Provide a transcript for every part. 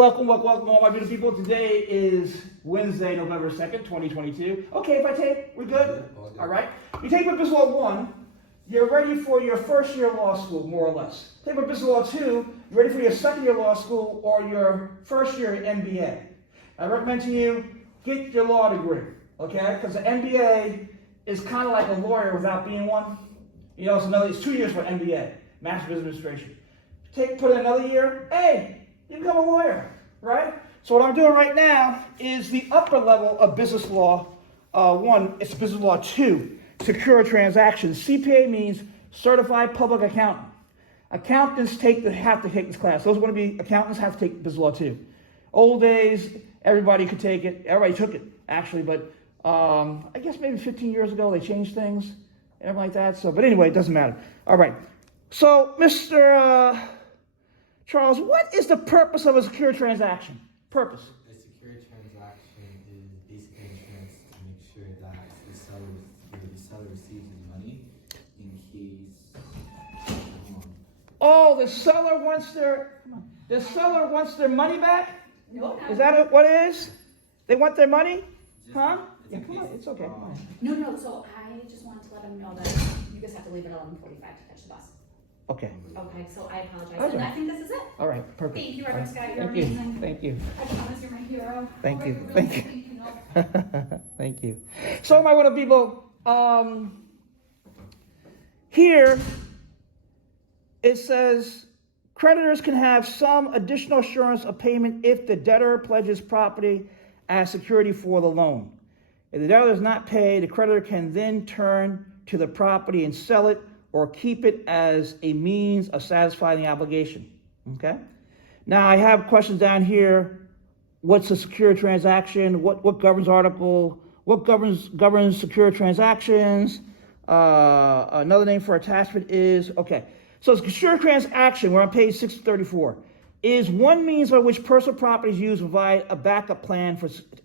Welcome, all my beautiful people. Today is Wednesday, November 2nd, 2022. Okay, if I take, we're good? All right. You take Business Law 1, you're ready for your first year of law school, more or less. Take Business Law 2, you're ready for your second year of law school or your first year MBA. I recommend to you, get your law degree, okay? Because the MBA is kind of like a lawyer without being one. You know, it's 2 years for MBA, Master of Business Administration. Put in another year, hey, you become a lawyer, right? So what I'm doing right now is the upper level of Business Law 1. It's Business Law 2, Secure Transactions. CPA means Certified Public Accountant. Accountants have to take this class. Those who want to be accountants have to take Business Law 2. Old days, everybody could take it. Everybody took it, actually, but I guess maybe 15 years ago they changed things and everything like that. So, but anyway, it doesn't matter. All right. So, Mr. Charles, what is the purpose of a secure transaction? Purpose. A secure transaction is basically insurance to make sure that the seller receives his money in case. Oh, the seller wants their money back? No. Is that what it is? They want their money? Huh? Yeah, come on, it's okay. Come on. No, so I just wanted to let them know that you guys have to leave at 11:45 to catch the bus. Okay. Okay, so I apologize. That's And right. I think this is it. All right, perfect. Thank you, Reverend Scott. You're Thank you. amazing. Thank you. I promise you're my hero. Thank you. Really Thank you. think you know. Thank you. So, my little people, here it says creditors can have some additional assurance of payment if the debtor pledges property as security for the loan. If the debtor does not pay, the creditor can then turn to the property and sell it or keep it as a means of satisfying the obligation. Okay? Now, I have questions down here. What's a secure transaction? What governs article? What governs secure transactions? Another name for attachment is, okay. So secure transaction, we're on page 634, is one means by which personal property is used to provide a backup plan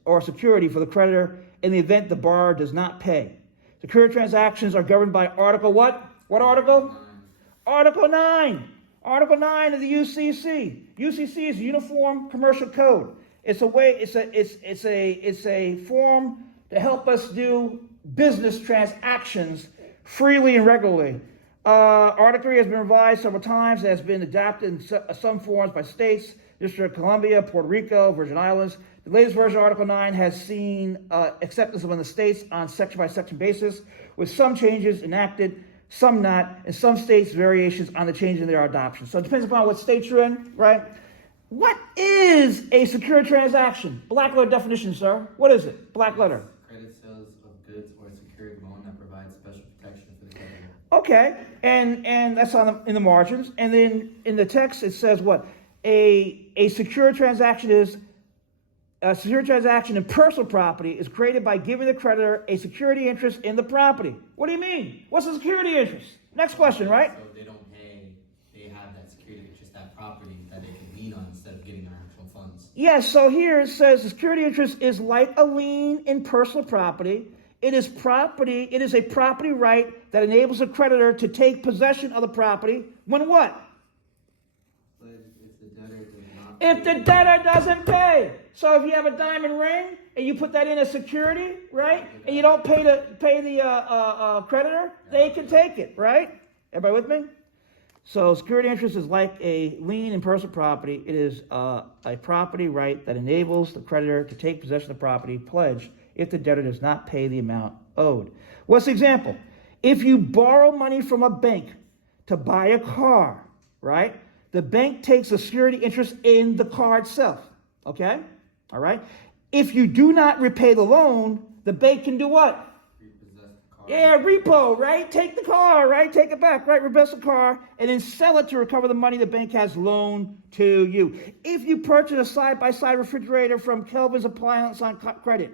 or security for the creditor in the event the borrower does not pay. Secure transactions are governed by Article what? What article? 9. Article 9. Article 9 of the UCC. UCC is Uniform Commercial Code. It's a form to help us do business transactions freely and regularly. Article 3 has been revised several times and has been adapted in some forms by states, District of Columbia, Puerto Rico, Virgin Islands. The latest version of Article 9 has seen acceptance among the states on section-by-section basis, with some changes enacted, some not, and some states variations on the change in their adoption. So it depends upon what state you're in, right? What is a secure transaction? Black letter definition, sir. What is it? Black letter. Credit sales of goods or secured loan that provides special protection for the creditor. Okay, and that's in the margins. And then in the text it says what? A secure transaction is a secure transaction in personal property is created by giving the creditor a security interest in the property. What do you mean? What's a security interest? Next question, right? So if they don't pay, they have that security interest, that property that they can lean on instead of getting their actual funds. Yes, so here it says the security interest is like a lien in personal property. It is a property right that enables a creditor to take possession of the property when what? But if the debtor does not If the debtor doesn't pay. So if you have a diamond ring and you put that in as security, right? And you don't pay the creditor, they can take it, right? Everybody with me? So security interest is like a lien in personal property. It is a property right that enables the creditor to take possession of the property pledged if the debtor does not pay the amount owed. What's the example? If you borrow money from a bank to buy a car, right? The bank takes a security interest in the car itself, okay? All right? If you do not repay the loan, the bank can do what? repossess the car. Yeah, repo, right? Take the car, right? Take it back, right? Repossess the car and then sell it to recover the money the bank has loaned to you. If you purchase a side-by-side refrigerator from Kelvin's Appliance on credit,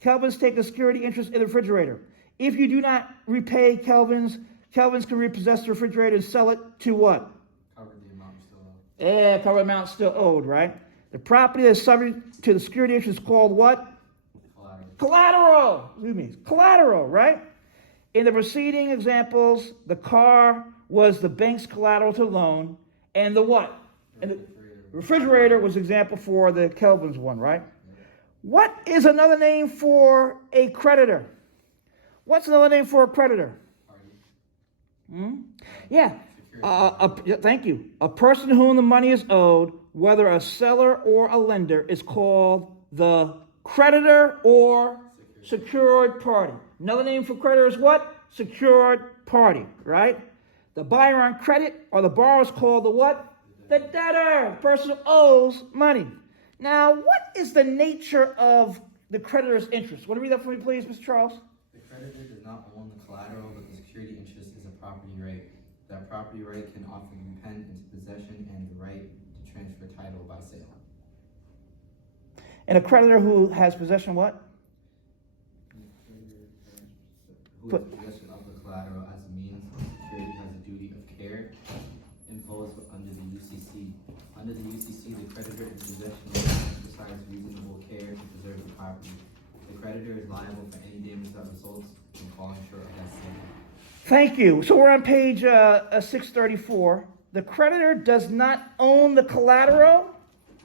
Kelvin's take a security interest in the refrigerator. If you do not repay Kelvin's can repossess the refrigerator and sell it to what? Cover the amount still owed. Yeah, cover the amount still owed, right? The property that is subject to the security interest is called what? Collateral. Collateral, right? In the preceding examples, the car was the bank's collateral to loan, and the what? And the Refrigerator was example for the Kelvin's one, right? What is another name for a creditor? What's another name for a creditor? Party. Yeah. Security. Yeah, thank you. A person to whom the money is owed, whether a seller or a lender, is called the creditor or secured party. Another name for creditor is what? Secured party, right? The buyer on credit or the borrower is called the what? The debtor, the person who owes money. Now, what is the nature of the creditor's interest? Want to read that for me, please, Mr. Charles? The creditor does not own the collateral, but the security interest is a property right. That property right can often be penned into possession and the right to transfer title by sale. And a creditor who has possession of what? Who has possession of the collateral as a means of security has a duty of care imposed under the UCC. Under the UCC, the creditor in possession must exercise reasonable care to preserve the property. The creditor is liable for any damage that results from falling short of that standard. Thank you. So we're on page 634. The creditor does not own the collateral.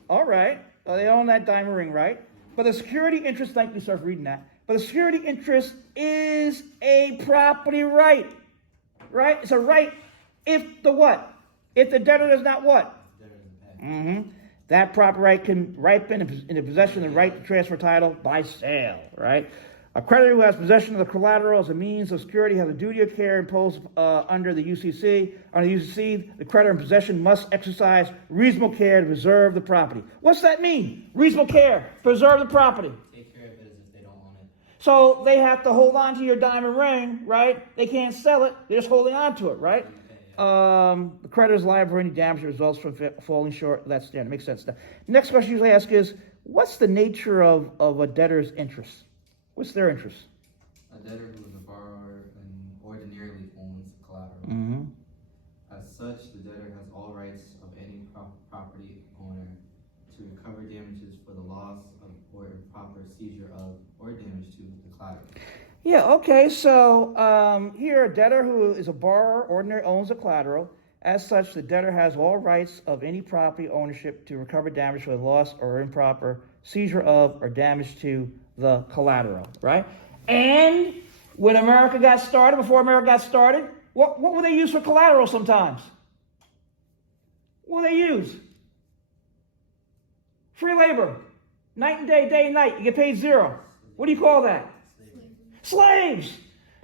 All right. They own that diamond ring, right? But the security interest, thank you, sir, for reading that. But the security interest is a property right. Right? It's a right if the what? If the debtor does not what? The debtor doesn't pay. That property right can ripen in the possession of the right to transfer title by sale, right? A creditor who has possession of the collateral as a means of security has a duty of care imposed under the UCC. Under the UCC, the creditor in possession must exercise reasonable care to preserve the property. What's that mean? Reasonable care, preserve the property. Take care of it as if they don't own it. So they have to hold on to your diamond ring, right? They can't sell it. They're just holding on to it, right? The creditor is liable for any damage that results from falling short of that standard. Makes sense. The next question you usually ask is, what's the nature of a debtor's interest? What's their interest? A debtor who is a borrower and ordinarily owns collateral. As such, the debtor has all rights of any property owner to recover damages for the loss of or improper seizure of or damage to the collateral. Yeah, okay, so here, a debtor who is a borrower ordinarily owns the collateral. As such, the debtor has all rights of any property ownership to recover damage for the loss or improper seizure of or damage to the collateral, right? And when America got started, before America got started, what would they use for collateral sometimes? What would they use? Free labor. Night and day and night. You get paid zero. What do you call that? Slaves.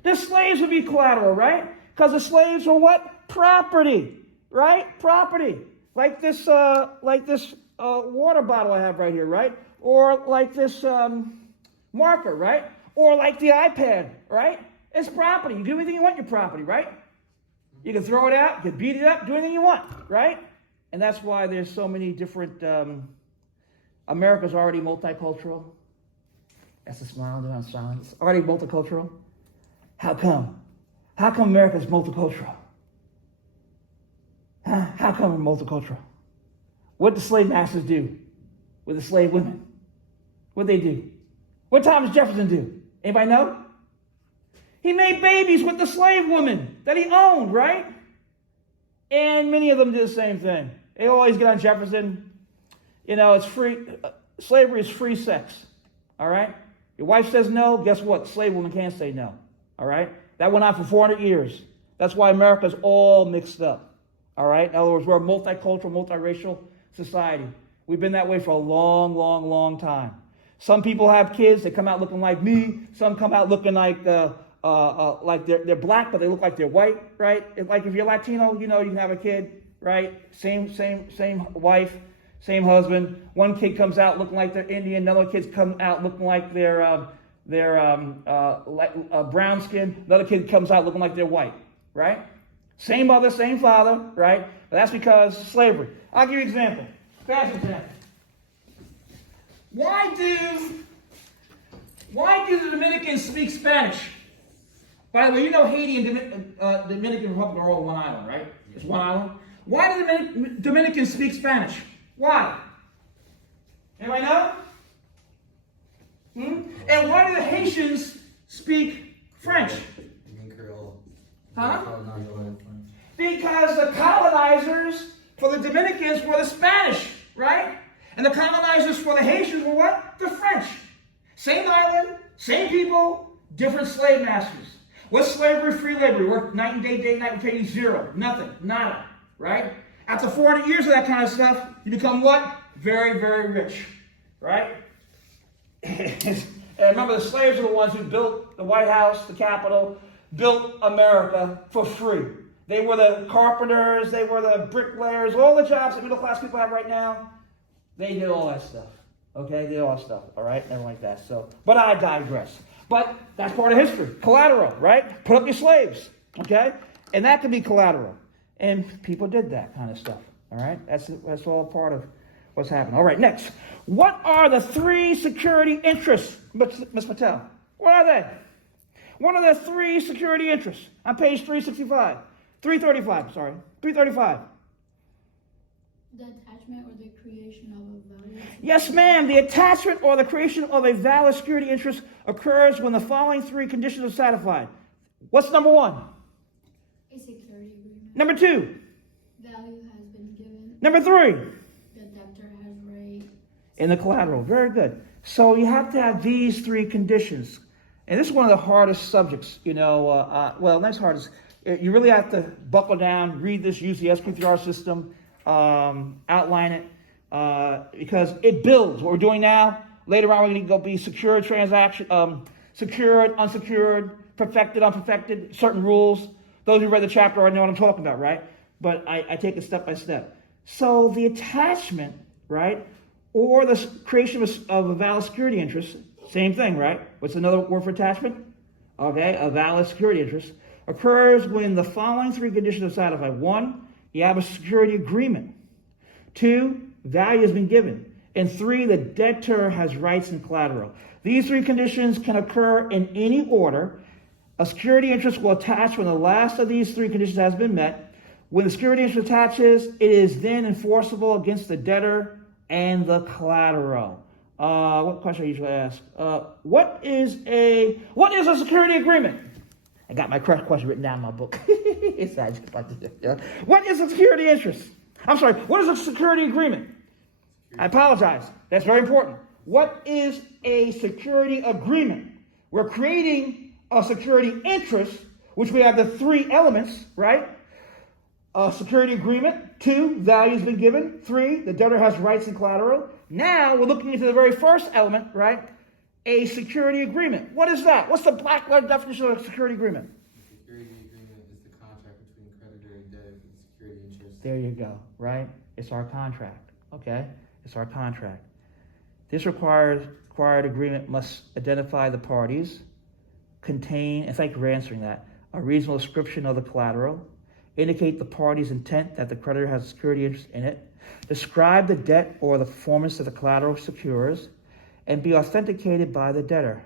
The slaves would be collateral, right? Because the slaves were what? Property, right? Property. Like this water bottle I have right here, right? Or like this marker, right? Or like the iPad, right? It's property. You do anything you want your property, right? You can throw it out, you can beat it up, do anything you want, right? And that's why there's so many different, America's already multicultural. That's a smile down silence. It's already multicultural. How come? How come America's multicultural? Huh? How come we're multicultural? What did the slave masters do with the slave women? What did they do? What did Thomas Jefferson do? Anybody know? He made babies with the slave woman that he owned, right? And many of them did the same thing. They always get on Jefferson. You know, it's free. Slavery is free sex. All right? Your wife says no, guess what? Slave woman can't say no. All right? That went on for 400 years. That's why America's all mixed up. All right? In other words, we're a multicultural, multiracial society. We've been that way for a long, long, long time. Some people have kids, they come out looking like me. Some come out looking like they're black, but they look like they're white, right? Like if you're Latino, you know, you can have a kid, right? Same wife, same husband. One kid comes out looking like they're Indian. Another kid comes out looking like they're brown skin. Another kid comes out looking like they're white, right? Same mother, same father, right? But that's because slavery. I'll give you an example. Fast example. Why do the Dominicans speak Spanish? By the way, you know Haiti and Dominican Republic are all one island, right? It's one island. Why do the Dominicans speak Spanish? Why? Anybody know? And why do the Haitians speak French? You mean Creole? Huh? No, go ahead. Because the colonizers for the Dominicans were the Spanish, right? And the colonizers for the Haitians were what? The French. Same island, same people, different slave masters. What's slavery? Free labor. You work night and day and night, we pay you zero. Nothing. Nada. Right? After 400 years of that kind of stuff, you become what? Very, very rich. Right? And remember, the slaves are the ones who built the White House, the Capitol, built America for free. They were the carpenters, they were the bricklayers, all the jobs that middle-class people have right now. They did all that stuff. Okay? They did all that stuff. All right? Never like that. So, but I digress. But that's part of history. Collateral, right? Put up your slaves. Okay? And that could be collateral. And people did that kind of stuff. All right? That's all part of what's happening. All right, next. What are the three security interests, Ms. Patel? What are they? What are the three security interests? On page 335. The attachment or the creation of a value. Yes, ma'am. The attachment or the creation of a valid security interest occurs when the following three conditions are satisfied. What's number one? A security agreement. Number two? Value has been given. Number three? The debtor has rights. In the collateral. Very good. So you have to have these three conditions. And this is one of the hardest subjects, well, next hardest. You really have to buckle down, read this, use the SQ3R system, outline it, because it builds. What we're doing now, later on we're going to go be secured transaction, secured, unsecured, perfected, unperfected, certain rules. Those who read the chapter already know what I'm talking about, right? But I take it step by step. So the attachment, right, or the creation of a valid security interest, same thing, right? What's another word for attachment? Okay, a valid security interest occurs when the following three conditions are satisfied. One, you have a security agreement. Two, value has been given. And three, the debtor has rights and collateral. These three conditions can occur in any order. A security interest will attach when the last of these three conditions has been met. When the security interest attaches, it is then enforceable against the debtor and the collateral. What question I usually ask? What is a security agreement? I got my question written down in my book. What is a security interest? I'm sorry, what is a security agreement? I apologize. That's very important. What is a security agreement? We're creating a security interest, which we have the three elements, right? A security agreement. Two, value has been given. Three, the debtor has rights and collateral. Now we're looking into the very first element, right? A security agreement. What is that? What's the black letter definition of a security agreement? The security agreement is the contract between creditor and debtor for the security interest. There you go, right? It's our contract, okay? It's our contract. This required agreement must identify the parties, contain, and thank you for answering that, a reasonable description of the collateral, indicate the party's intent that the creditor has a security interest in it, describe the debt or the performance that the collateral secures, and be authenticated by the debtor.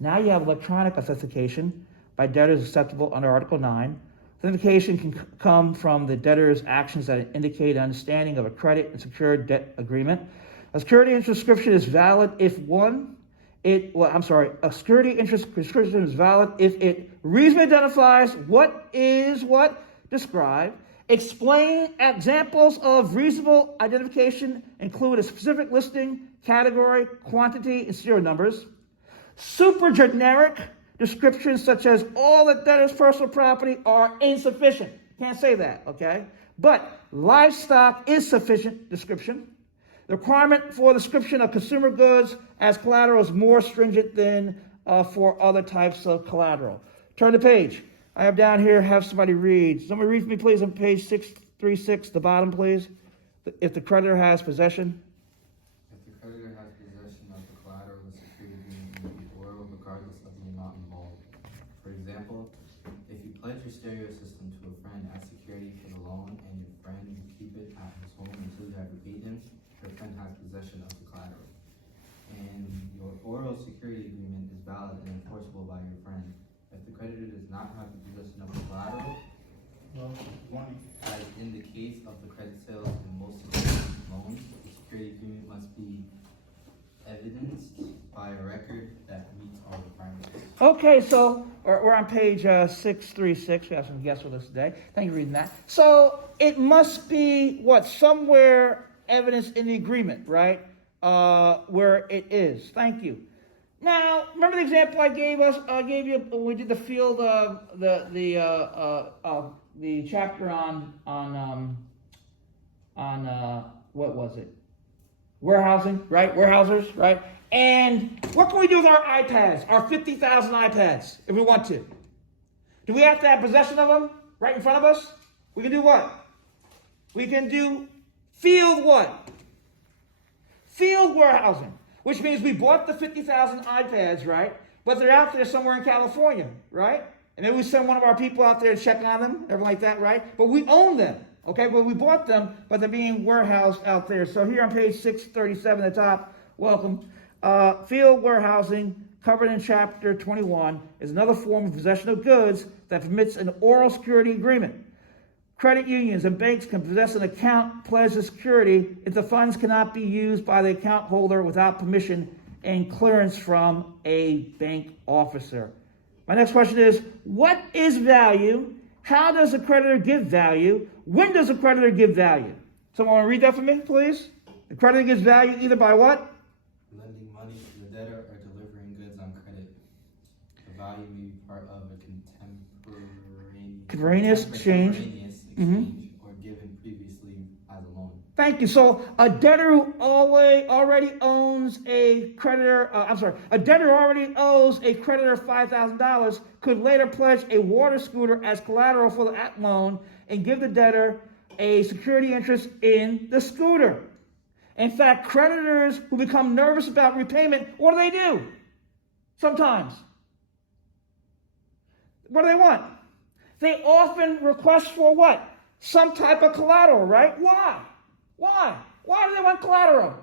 Now you have electronic authentication by debtors acceptable under Article 9. Authentication can come from the debtor's actions that indicate an understanding of a credit and secured debt agreement. A security interest description is valid if a security interest description is valid if it reasonably identifies what is described. Explain examples of reasonable identification include a specific listing, category, quantity, and serial numbers. Super generic descriptions such as all the debtor's personal property are insufficient. Can't say that, okay? But livestock is sufficient description. The requirement for the description of consumer goods as collateral is more stringent than for other types of collateral. Turn the page. I have down here, have somebody read. Somebody read for me, please, on page 636, the bottom, please. If the creditor has possession. If the creditor has possession of the collateral, the security agreement may be oral regardless of the amount involved. For example, if you pledge your stereo system to a friend as security for the loan and your friend will keep it at his home until you have repaid him, your friend has possession of the collateral. And your oral security agreement is valid and enforceable by your friend. If the creditor does not have the possession of the collateral, as in the case of the credit sales and most security loans, the security agreement must be evidenced by a record that meets all requirements. Okay, so we're on page 636. We have some guests with us today. Thank you for reading that. So it must be, somewhere evidence in the agreement, right? Where it is. Thank you. Now, remember the example I gave you when we did the field, the chapter on what was it? Warehousing, right? Warehousers, right? And what can we do with our iPads, our 50,000 iPads, if we want to? Do we have to have possession of them right in front of us? We can do what? We can do field what? Field warehousing, which means we bought the 50,000 iPads, right? But they're out there somewhere in California, right? And maybe we send one of our people out there to check on them, everything like that, right? But we own them, okay? Well, we bought them, but they're being warehoused out there. So here on page 637 at the top, welcome. Field warehousing, covered in chapter 21, is another form of possession of goods that permits an oral security agreement. Credit unions and banks can possess an account pledged as security if the funds cannot be used by the account holder without permission and clearance from a bank officer. My next question is, what is value? How does a creditor give value? When does a creditor give value? Someone want to read that for me, please? The creditor gives value either by what? Lending money to the debtor or delivering goods on credit. The value may be part of a Contemporaneous exchange. Or given previously as a loan. Thank you. So a debtor who already owns a creditor, a debtor who already owes a creditor $5,000 could later pledge a water scooter as collateral for the loan and give the debtor a security interest in the scooter. In fact, creditors who become nervous about repayment, what do? Sometimes. What do they want? They often request for what? Some type of collateral, right? Why? Why do they want collateral?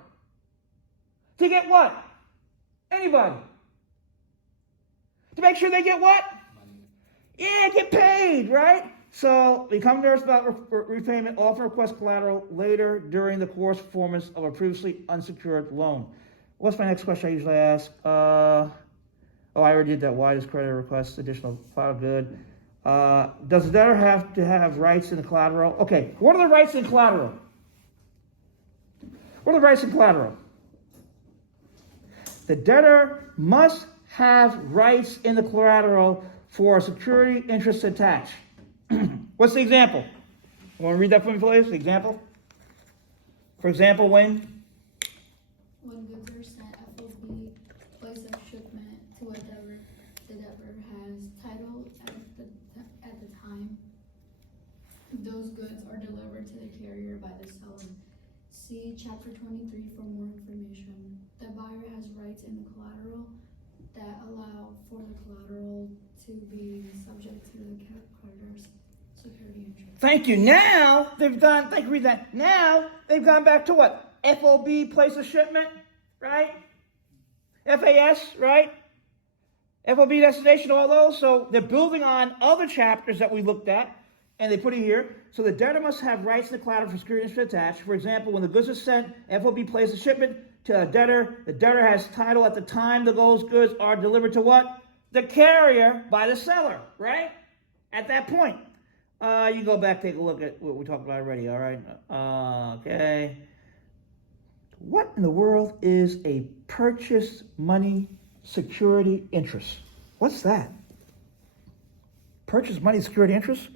To get what? Anybody. To make sure they get what? Money. Yeah, get paid, right? So, become nervous about repayment, often request collateral later during the course performance of a previously unsecured loan. What's my next question I usually ask? I already did that. Why does creditor request additional collateral? Good. Does the debtor have to have rights in the collateral? Okay, what are the rights in collateral? What are the rights in collateral? The debtor must have rights in the collateral for a security interest attached. What's the example? Want to read that for me, please? The example? For example, when goods are sent, FOB, place of shipment to a debtor, the debtor has title at the time those goods are delivered to the carrier by the seller. See Chapter 23 for more information. The buyer has rights in the collateral that allow for the collateral to be subject to the creditor's security interest. Thank you. Now they've done, thank you, read that. Now they've gone back to what? FOB, place of shipment, right? FAS, right? FOB destination, all those. So they're building on other chapters that we looked at, and they put it here. So the debtor must have rights in the collateral for security interest attached. For example, when the goods are sent, FOB place of shipment to a debtor. The debtor has title at the time those goods are delivered to what? The carrier by the seller, right? At that point. You go back, take a look at what we talked about already, all right? Okay. What in the world is a purchase money security interest? What's that? Purchase money security interest?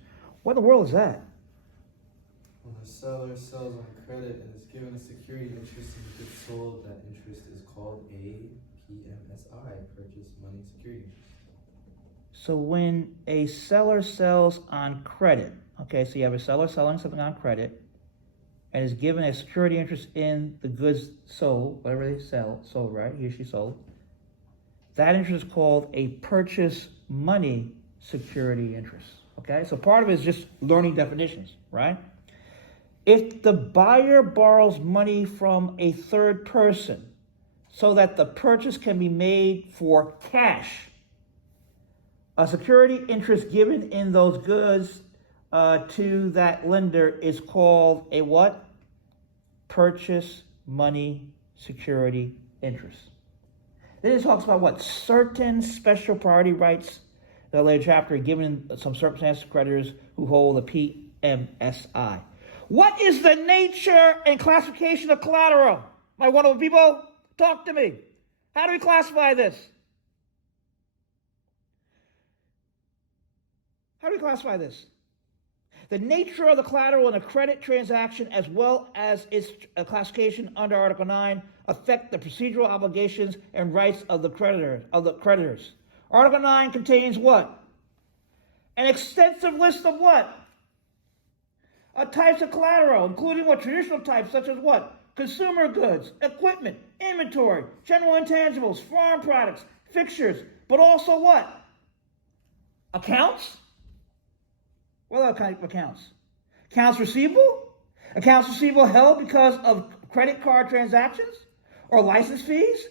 What in the world is that? When a seller sells on credit and is given a security interest in the goods sold, that interest is called a PMSI, purchase money security interest. So when a seller sells on credit, okay, so you have a seller selling something on credit and is given a security interest in the goods sold, whatever they sold, right? He or she sold. That interest is called a purchase money security interest, okay? So part of it is just learning definitions, right? If the buyer borrows money from a third person so that the purchase can be made for cash, a security interest given in those goods to that lender is called a what? Purchase money security interest. Then it talks about what? Certain special priority rights, the later chapter, given some circumstances to creditors who hold a PMSI. What is the nature and classification of collateral? My wonderful people, talk to me. How do we classify this? How do we classify this? The nature of the collateral in a credit transaction, as well as its classification under Article 9, affect the procedural obligations and rights of the creditors. Article 9 contains what? An extensive list of what? Types of collateral, including what traditional types, such as what? Consumer goods, equipment, inventory, general intangibles, farm products, fixtures, but also what? Accounts? What other kind of accounts? Accounts receivable? Accounts receivable held because of credit card transactions or license fees,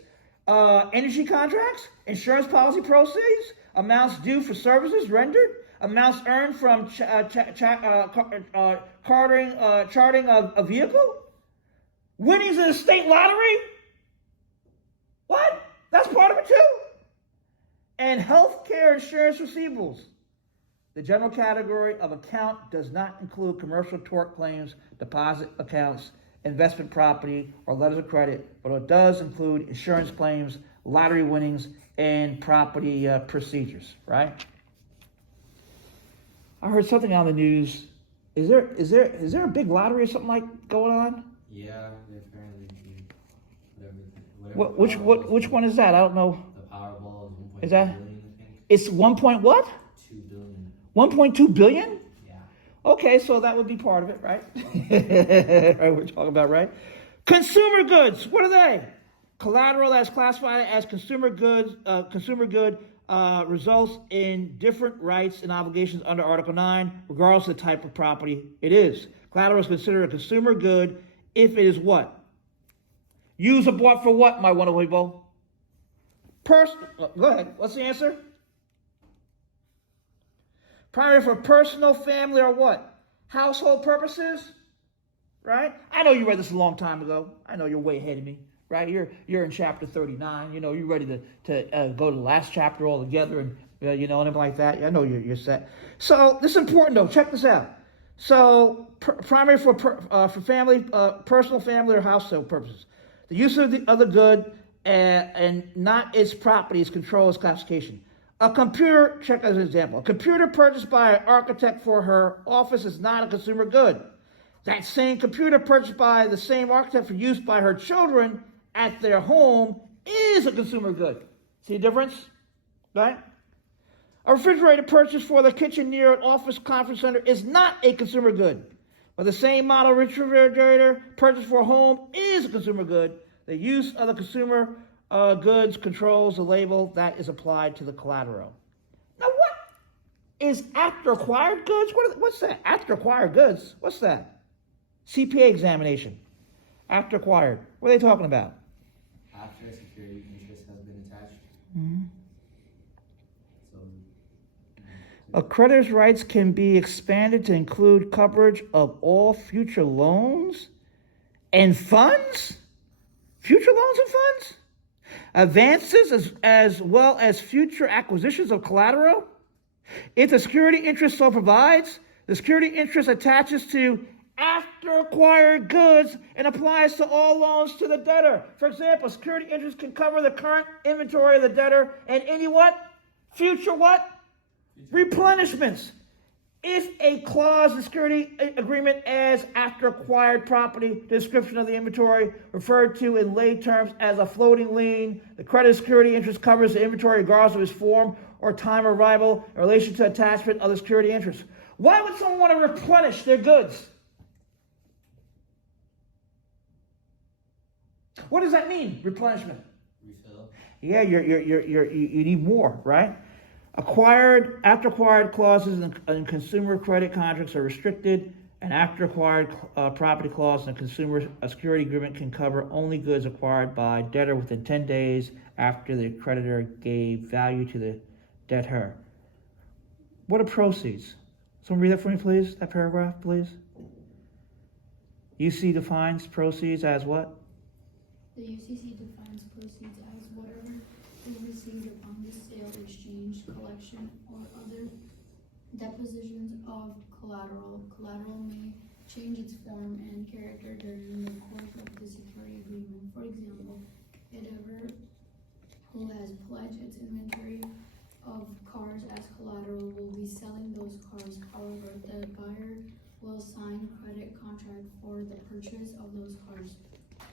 energy contracts, insurance policy proceeds, amounts due for services rendered, amounts earned from charting of a vehicle, winnings in the state lottery. What? That's part of it too. And healthcare insurance receivables. The general category of account does not include commercial tort claims, deposit accounts, investment property, or letters of credit, but it does include insurance claims, lottery winnings, and property procedures, right? I heard something on the news. Is there a big lottery or something like going on? Yeah, they apparently do. Whatever. Which one is that? I don't know. The Powerball is 1.2 Is that- billion, I think. It's 1 point what? 2 billion. 1.2 billion? Yeah. Okay, so that would be part of it, right? Right, we're talking about, right? Consumer goods, what are they? Collateral that's classified as consumer goods, results in different rights and obligations under Article 9, regardless of the type of property it is. Collateral is considered a consumer good if it is what? Used or bought for what, my wonderful people? Go ahead, what's the answer? Primarily for personal, family, or what? Household purposes, right? I know you read this a long time ago. I know you're way ahead of me, right? You're in chapter 39. You know, you're ready to go to the last chapter altogether and, anything like that. I know you're set. So this is important, though. Check this out. So primary for family, personal, family, or household purposes. The use of the good and not its properties control its classification. A computer, check as an example, a computer purchased by an architect for her office is not a consumer good. That same computer purchased by the same architect for use by her children at their home is a consumer good. See the difference? Right? A refrigerator purchased for the kitchen near an office conference center is not a consumer good. But the same model refrigerator purchased for a home is a consumer good. The use of the consumer goods controls the label that is applied to the collateral. Now, what is after acquired goods? What's that? After acquired goods? What's that? CPA examination. After acquired. What are they talking about? After a security interest has been attached. Mm-hmm. So. A creditor's rights can be expanded to include coverage of all future loans and funds? Future loans and funds? Advances as well as future acquisitions of collateral. If the security interest so provides, the security interest attaches to after acquired goods and applies to all loans to the debtor. For example, security interest can cover the current inventory of the debtor and any what? Future what? Replenishments. If a clause in the security agreement as after acquired property, the description of the inventory referred to in lay terms as a floating lien, the credit security interest covers the inventory regardless of its form or time of arrival in relation to attachment of the security interest. Why would someone want to replenish their goods? What does that mean, replenishment? Refill. Yeah, you need more, right? After acquired clauses in consumer credit contracts are restricted. An after acquired property clause in a consumer security agreement can cover only goods acquired by debtor within 10 days after the creditor gave value to the debtor. What are proceeds? Someone read that for me, please, that paragraph, please. UC defines proceeds as what? The UCC defines proceeds as whatever is received upon the sale, exchange, collection, or other depositions of collateral. Collateral may change its form and character during the course of the security agreement. For example, a debtor who has pledged its inventory of cars as collateral will be selling those cars. However, the buyer will sign credit contract for the purchase of those cars.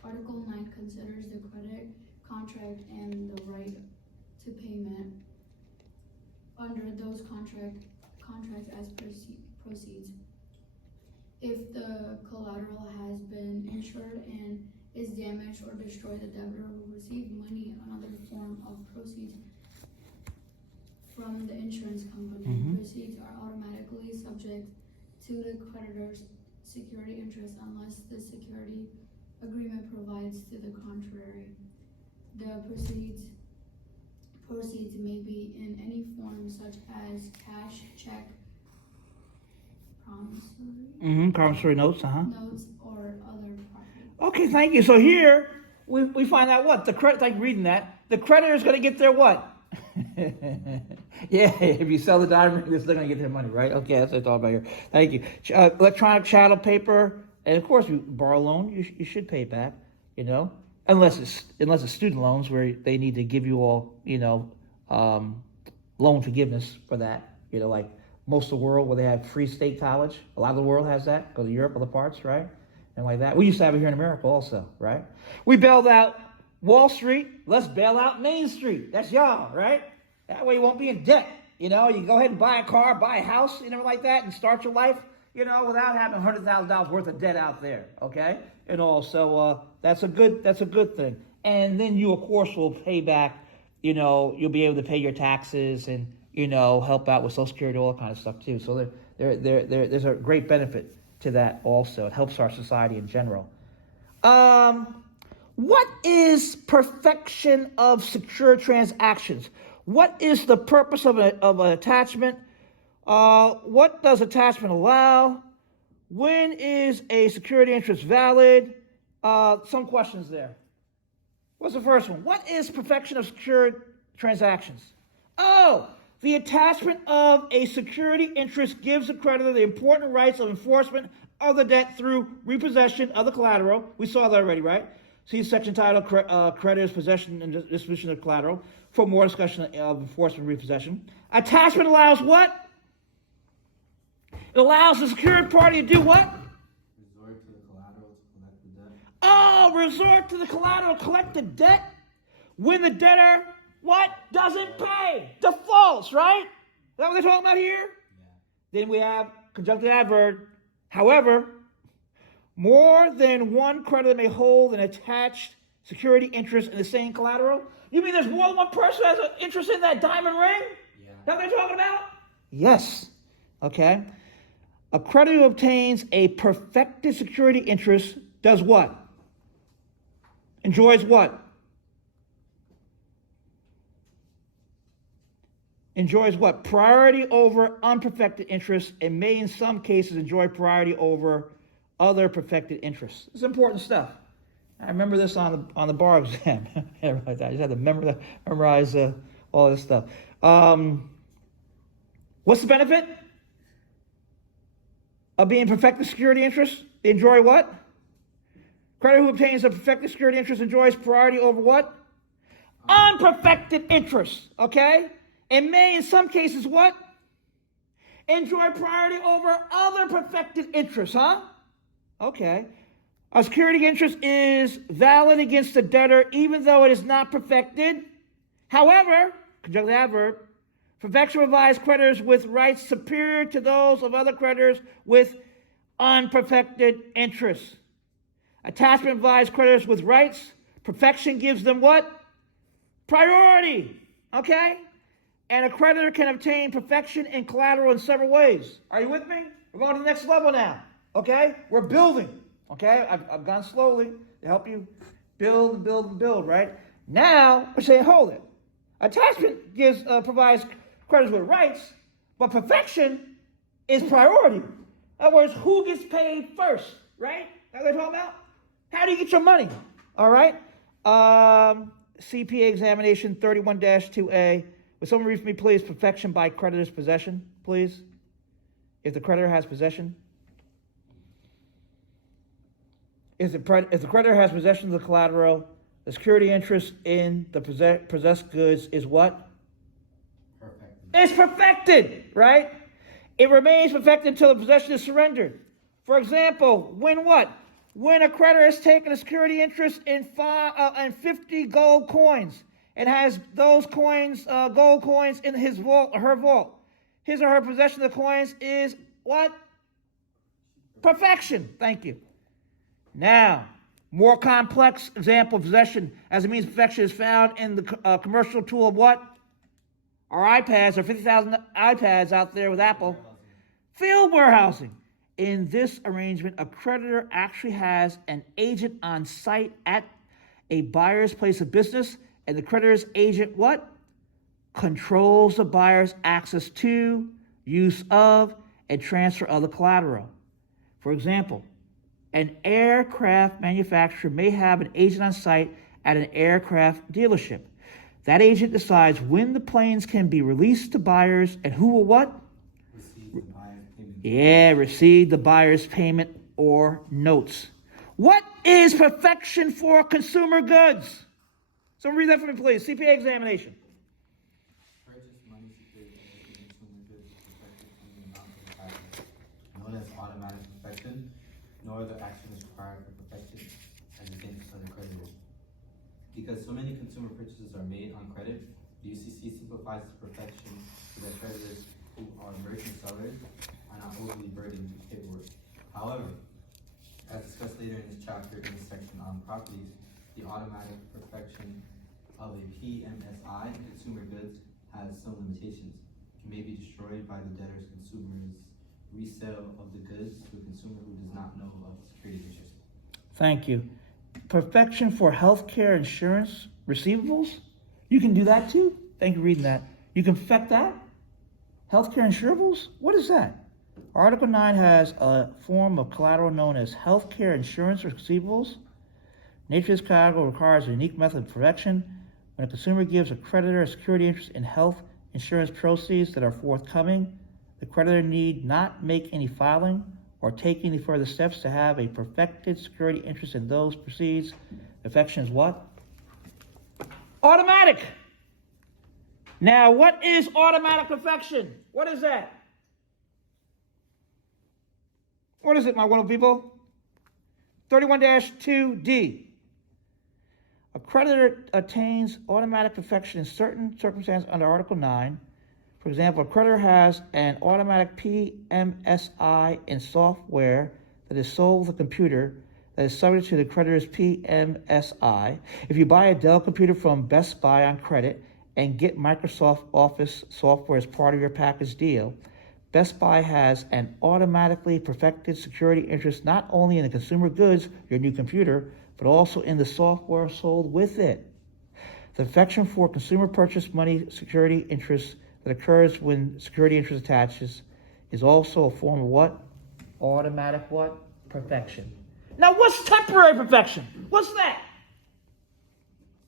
Article 9 considers the credit contract and the right to payment under those contracts as proceeds. If the collateral has been insured and is damaged or destroyed, the debtor will receive money, another form of proceeds from the insurance company. Mhm. Proceeds are automatically subject to the creditor's security interest unless the security agreement provides to the contrary. The proceeds may be in any form such as cash, check, promissory Promissory notes, notes, or other property. Okay, thank you. So here, we find out what? The credit, like reading that, the creditor is going to get their what? Yeah, if you sell the diamond ring, they're still going to get their money, right? Okay, that's what I thought about here. Thank you. Electronic chattel paper, and of course, you borrow a loan, you should pay it back, unless it's student loans where they need to give you all, loan forgiveness for that, like most of the world where they have free state college. A lot of the world has that, go to Europe, other parts, right? And like that. We used to have it here in America also, right? We bailed out Wall Street, let's bail out Main Street. That's y'all, right? That way you won't be in debt. You can go ahead and buy a car, buy a house, like that, and start your life, without having $100,000 worth of debt out there, okay? And also, that's a good thing. And then you, of course, will pay back, you'll be able to pay your taxes and, help out with Social Security, all that kind of stuff too. So there's a great benefit to that also. It helps our society in general. What is perfection of secure transactions? What is the purpose of an attachment? What does attachment allow? When is a security interest valid? Some questions there. What's the first one? What is perfection of secured transactions? Oh, the attachment of a security interest gives the creditor the important rights of enforcement of the debt through repossession of the collateral. We saw that already, right? See section title, creditors' possession and distribution of collateral for more discussion of enforcement and repossession. Attachment allows what? It allows the secured party to do what? Resort to the collateral to collect the debt. Oh, resort to the collateral, collect the debt when the debtor, what? Doesn't pay. Defaults, right? Is that what they're talking about here? Yeah. Then we have conjunctive adverb. However, more than one creditor may hold an attached security interest in the same collateral. You mean there's more than one person who has an interest in that diamond ring? Yeah. That what they're talking about? Yes. Okay. A creditor who obtains a perfected security interest does what? Enjoys what? Enjoys what? Priority over unperfected interests, and may in some cases enjoy priority over other perfected interests. It's important stuff. I remember this on the bar exam. I just had to memorize all this stuff. What's the benefit of being perfected security interest? They enjoy what? Creditor who obtains a perfected security interest enjoys priority over what? Unperfected interest. Okay? And may in some cases what? Enjoy priority over other perfected interests, huh? Okay. A security interest is valid against the debtor even though it is not perfected. However, conjunctive adverb, perfection provides creditors with rights superior to those of other creditors with unperfected interests. Attachment provides creditors with rights. Perfection gives them what? Priority. Okay? And a creditor can obtain perfection and collateral in several ways. Are you with me? We're going to the next level now. Okay? We're building. Okay? I've gone slowly to help you build and build and build, right? Now, we're saying, hold it. Attachment provides creditors with rights, but perfection is priority. In other words, who gets paid first, right? That's what they're talking about? How do you get your money? All right? CPA examination 31-2A. Would someone read for me, please, perfection by creditor's possession, please? If the creditor has possession. If the creditor has possession of the collateral, the security interest in the possessed goods is what? Perfect. It's perfected, right? It remains perfected until the possession is surrendered. For example, when what? When a creditor has taken a security interest in 50 gold coins and has those coins, gold coins, in his vault or her vault, his or her possession of the coins is what? Perfection. Thank you. Now, more complex example of possession as a means of perfection is found in the commercial tool of what? Our iPads, or 50,000 iPads out there with Apple. Field warehousing. In this arrangement, a creditor actually has an agent on site at a buyer's place of business, and the creditor's agent what? Controls the buyer's access to, use of, and transfer of the collateral. For example, an aircraft manufacturer may have an agent on site at an aircraft dealership. That agent decides when the planes can be released to buyers and who will what? Receive the buyer's payment. Yeah, receive the buyer's payment or notes. What is perfection for consumer goods? Someone read that for me, please. CPA examination. Purchase money security in consumer goods is perfected from the amount of the package, known as automatic perfection. No other action is required for perfection as against other creditors. Because so many consumer purchases are made on credit, the UCC simplifies the perfection so that creditors who are merchant sellers are not overly burdened with paperwork. However, as discussed later in this chapter in the section on properties, the automatic perfection of a PMSI in consumer goods has some limitations. It may be destroyed by the debtor's consumer's resale of the goods to a consumer who does not know of the security interest. Thank you. Perfection for healthcare insurance receivables? You can do that too. Thank you for reading that. You can perfect that? Healthcare insurables? What is that? Article 9 has a form of collateral known as healthcare insurance receivables. Nature of this collateral requires a unique method of perfection. When a consumer gives a creditor a security interest in health insurance proceeds that are forthcoming, the creditor need not make any filing or take any further steps to have a perfected security interest in those proceeds. Perfection is what? Automatic. Now, what is automatic perfection? What is that? What is it, my wonderful people? 31-2D. A creditor attains automatic perfection in certain circumstances under Article 9. For example, a creditor has an automatic PMSI in software that is sold with a computer that is subject to the creditor's PMSI. If you buy a Dell computer from Best Buy on credit and get Microsoft Office software as part of your package deal, Best Buy has an automatically perfected security interest not only in the consumer goods, your new computer, but also in the software sold with it. The perfection for consumer purchase money security interest that occurs when security interest attaches is also a form of what? Automatic what? Perfection. Now what's temporary perfection? What's that?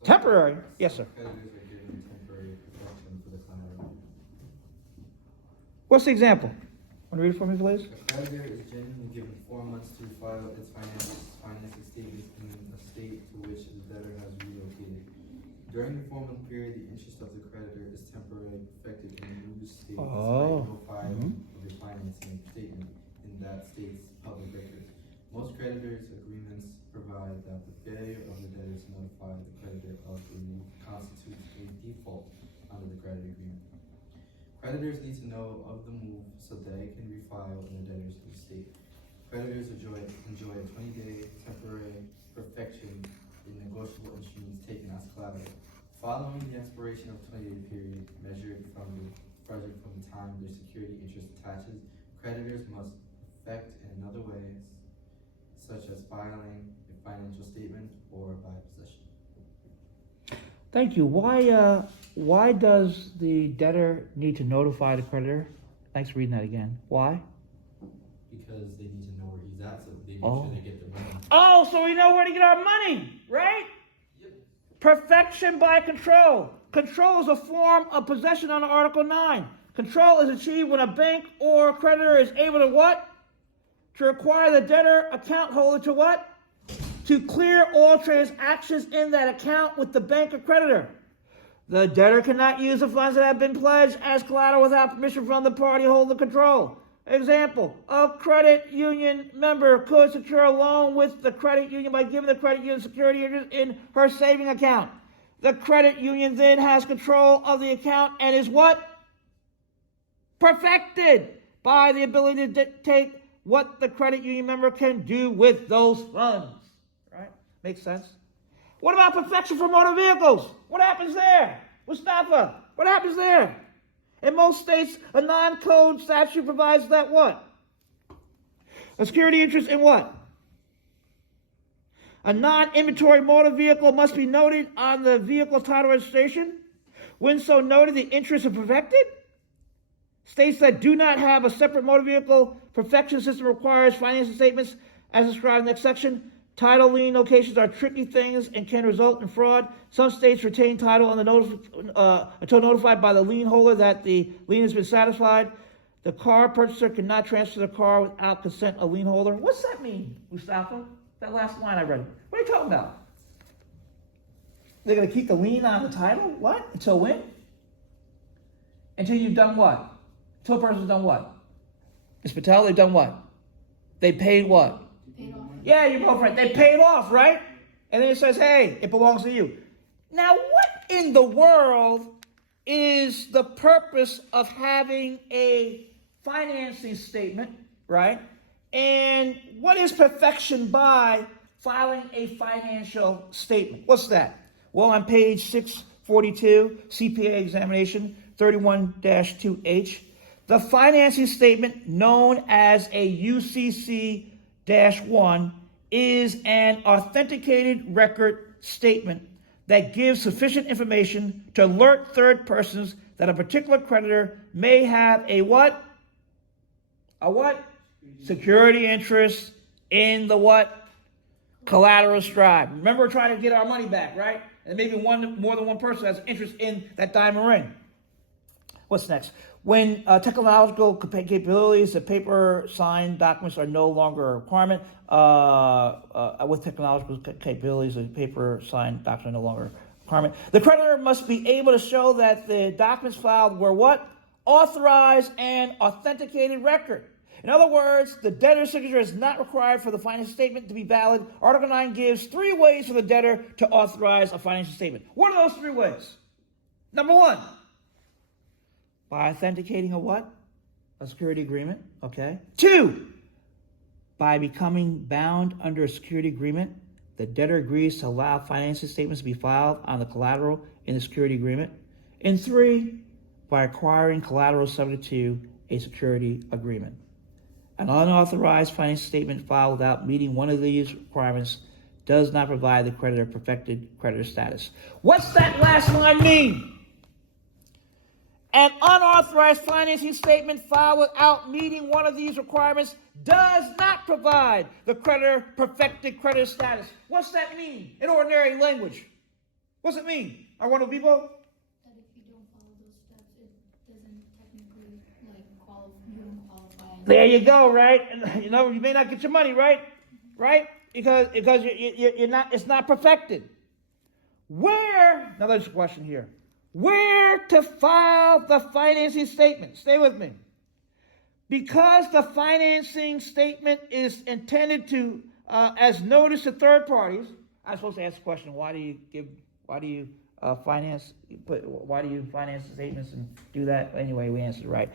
Temporary? Yes, sir. Creditors are given temporary perfection for the collateral. What's the example? Want to read it for me, please? A creditor is generally given 4 months to file its financing statements in a state to which the debtor has relocated. During the 4-month period, the interest of the creditor is temporarily perfected in a new state by no filing of your financing statement in that state's public records. Most creditors' agreements provide that the failure of the debtor to notify the creditor of the move constitutes a default under the credit agreement. Creditors need to know of the move so they can refile in the debtor's new state. Creditors enjoy a 20-day temporary perfection in negotiable instruments taken as collateral. Following the expiration of the 20-day period measured from the time their security interest attaches, creditors must effect in other ways, such as filing a financial statement or by possession. Thank you. Why does the debtor need to notify the creditor? Thanks for reading that again. Why? Because they need to know where he's at, so they make Oh. sure they get their money. Oh, so we know where to get our money, right? Yep. Perfection by control. Control is a form of possession under Article 9. Control is achieved when a bank or creditor is able to what? To require the debtor account holder to what? to clear all transactions in that account with the bank or creditor. The debtor cannot use the funds that have been pledged as collateral without permission from the party holding control. Example, a credit union member could secure a loan with the credit union by giving the credit union security interest in her saving account. The credit union then has control of the account and is what? Perfected by the ability to dictate what the credit union member can do with those funds. Right? Makes sense? What about perfection for motor vehicles? What happens there? Mustafa, what happens there? In most states, a non-code statute provides that what? A security interest in what? A non-inventory motor vehicle must be noted on the vehicle title registration. When so noted, the interest is perfected. States that do not have a separate motor vehicle perfection system requires financial statements as described in the next section. Title lien locations are tricky things and can result in fraud. Some states retain title on the until notified by the lien holder that the lien has been satisfied. The car purchaser cannot transfer the car without consent of lien holder. What's that mean, Mustafa? That last line I read. What are you talking about? They're going to keep the lien on the title? What? Until when? Until you've done what? Until a person's done what? Ms. Patel, they've done what? They paid what? Paid off. Yeah, you're both right. They paid off, right? And then it says, hey, it belongs to you. Now, what in the world is the purpose of having a financing statement, right? And what is perfection by filing a financial statement? What's that? Well, on page 642, CPA examination 31-2H, the financing statement known as a UCC-1 is an authenticated record statement that gives sufficient information to alert third persons that a particular creditor may have a what? A what? Security interest in the what? Collateral ascribed. Remember, we're trying to get our money back, right? And maybe more than one person has interest in that diamond ring. What's next? When technological capabilities, the paper signed documents are no longer a requirement. With technological capabilities, the paper signed documents are no longer a requirement. The creditor must be able to show that the documents filed were what? Authorized and authenticated record. In other words, the debtor's signature is not required for the financial statement to be valid. Article 9 gives 3 ways for the debtor to authorize a financial statement. What are those 3 ways? Number 1, by authenticating a what? A security agreement, okay. 2, by becoming bound under a security agreement, the debtor agrees to allow financial statements to be filed on the collateral in the security agreement. And 3, by acquiring collateral subject to a security agreement. An unauthorized financial statement filed without meeting one of these requirements does not provide the creditor perfected creditor status. What's that last line mean? An unauthorized financing statement filed without meeting one of these requirements does not provide the creditor perfected creditor status. What's that mean in ordinary language? What's it mean? Our wonderful people? That if you don't follow those steps, it doesn't technically you don't qualify. There you go, right? And, you may not get your money, right? Right? Because you're not. It's not perfected. Where? Now there's a question here. Where to file the financing statement? Stay with me. Because the financing statement is intended to, as notice to third parties. I'm supposed to ask the question: why do you finance the statements and do that? Anyway, we answered right.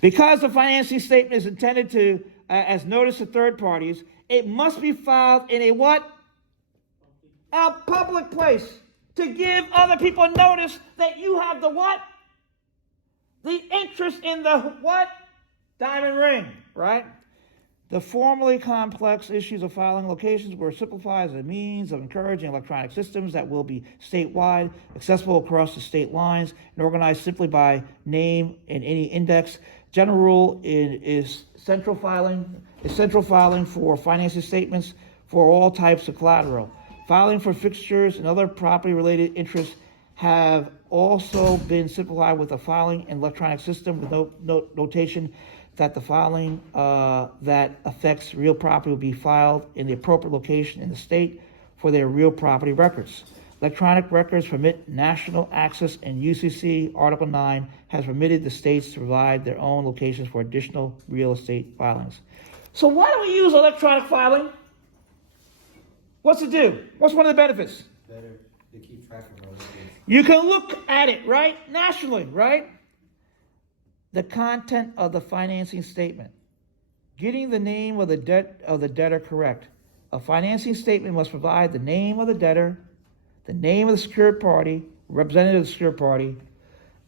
Because the financing statement is intended to, as notice to third parties, it must be filed in a what? A public place to give other people notice that you have the what? The interest in the what? Diamond ring, right? The formally complex issues of filing locations were simplified as a means of encouraging electronic systems that will be statewide, accessible across the state lines, and organized simply by name in any index. General rule is central filing for financing statements for all types of collateral. Filing for fixtures and other property-related interests have also been simplified with a filing and electronic system with notation that the filing that affects real property will be filed in the appropriate location in the state for their real property records. Electronic records permit national access, and UCC Article 9 has permitted the states to provide their own locations for additional real estate filings. So why do we use electronic filing? What's it do? What's one of the benefits? Better to keep track of our records. You can look at it, right? Nationally, right? The content of the financing statement. Getting the name of the debtor correct. A financing statement must provide the name of the debtor, the name of the secured party, representative of the secured party,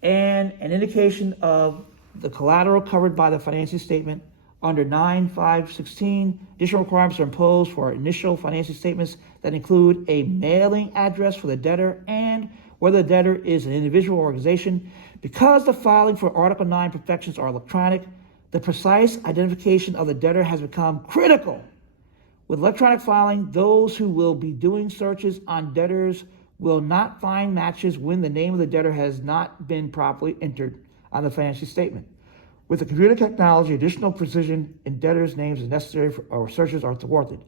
and an indication of the collateral covered by the financing statement. Under 9.5.16, additional requirements are imposed for initial financing statements that include a mailing address for the debtor and whether the debtor is an individual or organization. Because the filing for Article 9 perfections are electronic, the precise identification of the debtor has become critical. With electronic filing, those who will be doing searches on debtors will not find matches when the name of the debtor has not been properly entered on the financial statement. With the computer technology, additional precision in debtors' names is necessary or searches are thwarted.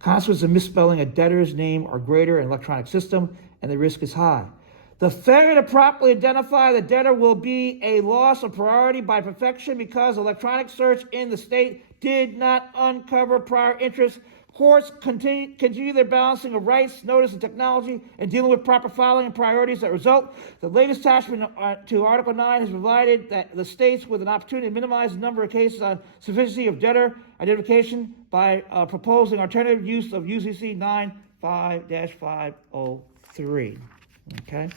Consequences of misspelling a debtor's name are greater in an electronic system, and the risk is high. The failure to properly identify the debtor will be a loss of priority by perfection because electronic search in the state did not uncover prior interests. Courts continue their balancing of rights, notice, and technology in dealing with proper filing and priorities that result. The latest attachment to Article 9 has provided that the states with an opportunity to minimize the number of cases on sufficiency of debtor identification by proposing alternative use of UCC 9.5-503. Okay?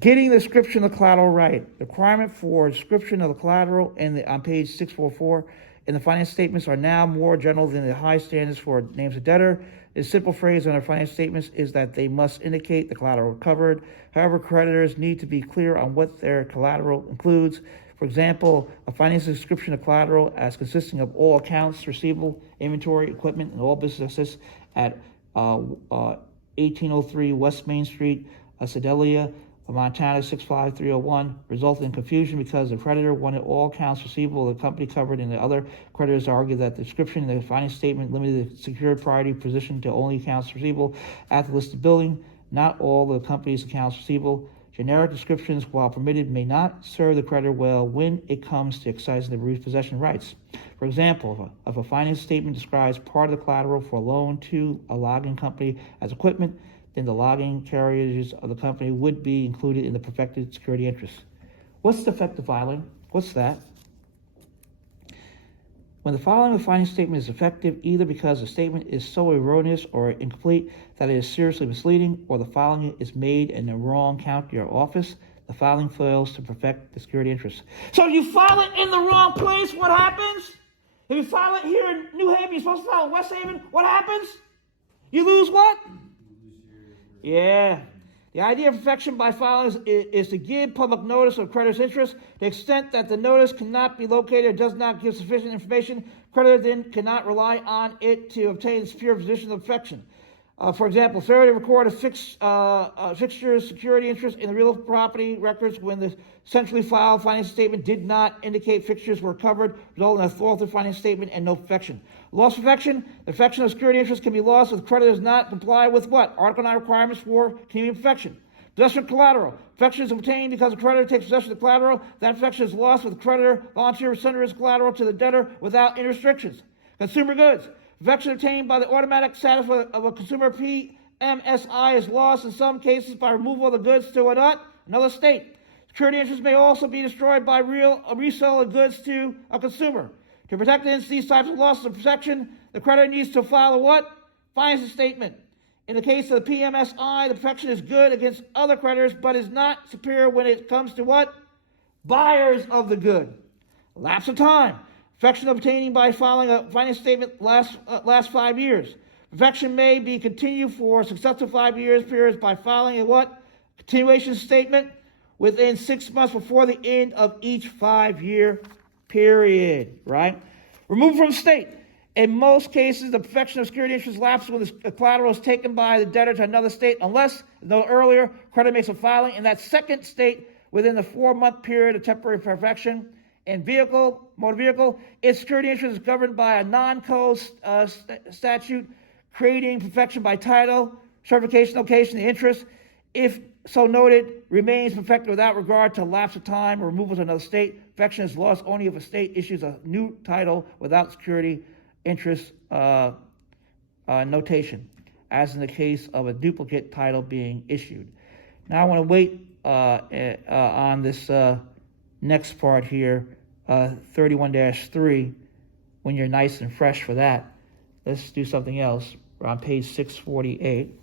Getting the description of the collateral right. The requirement for description of the collateral on page 644 in the finance statements are now more general than the high standards for names of debtor. A simple phrase on our finance statements is that they must indicate the collateral covered. However, creditors need to be clear on what their collateral includes. For example, a finance description of collateral as consisting of all accounts receivable, inventory, equipment, and all business assets at 1803 West Main Street, Sedalia, Montana 65301, resulted in confusion because the creditor wanted all accounts receivable of the company covered, and the other creditors argued that the description in the finance statement limited the secured priority position to only accounts receivable at the listed building, not all the company's accounts receivable. Generic descriptions, while permitted, may not serve the creditor well when it comes to exercising the repossession rights. For example, if a finance statement describes part of the collateral for a loan to a logging company as equipment, then the logging carriages of the company would be included in the perfected security interest. What's defective filing? What's that? When the filing of a finance statement is defective, either because the statement is so erroneous or incomplete that it is seriously misleading, or the filing is made in the wrong county or office, the filing fails to perfect the security interest. So if you file it in the wrong place, what happens? If you file it here in New Haven, you're supposed to file in West Haven, what happens? You lose what? Yeah. The idea of perfection by filing is to give public notice of creditor's interest. To the extent that the notice cannot be located or does not give sufficient information, creditor then cannot rely on it to obtain the superior position of perfection. For example, failure to record a fixture's security interest in the real property records when the centrally filed finance statement did not indicate fixtures were covered, resulting in a faulty finance statement and no perfection. Loss of perfection. The perfection of security interest can be lost if the creditor does not comply with what? Article 9 requirements for continuing perfection. Possession of collateral. Perfection is obtained because the creditor takes possession of the collateral. That perfection is lost if the creditor voluntarily surrenders collateral to the debtor without any restrictions. Consumer goods. Perfection obtained by the automatic status of a consumer PMSI is lost in some cases by removal of the goods to another state. Security interest may also be destroyed by resale of goods to a consumer. To protect against these types of losses of protection, the creditor needs to file a what? Financial statement. In the case of the PMSI, the protection is good against other creditors, but is not superior when it comes to what? Buyers of the good. Lapse of time. Perfection obtaining by filing a finance statement lasts 5 years. Perfection may be continued for successive 5 years periods by filing a what? Continuation statement within 6 months before the end of each 5-year period, right? Removed from state. In most cases, the perfection of security interest lapses when the collateral is taken by the debtor to another state, unless, no earlier, creditor makes a filing in that second state within the 4-month period of temporary perfection. In motor vehicle, its security interest is governed by a non-code statute. creating perfection by title, certification, location, and interest, if so noted, remains perfected without regard to lapse of time or removal to another state. Perfection is lost only if a state issues a new title without security interest notation, as in the case of a duplicate title being issued. Now I want to wait on this next part here, 31-3, when you're nice and fresh for that. Let's do something else. We're on page 648.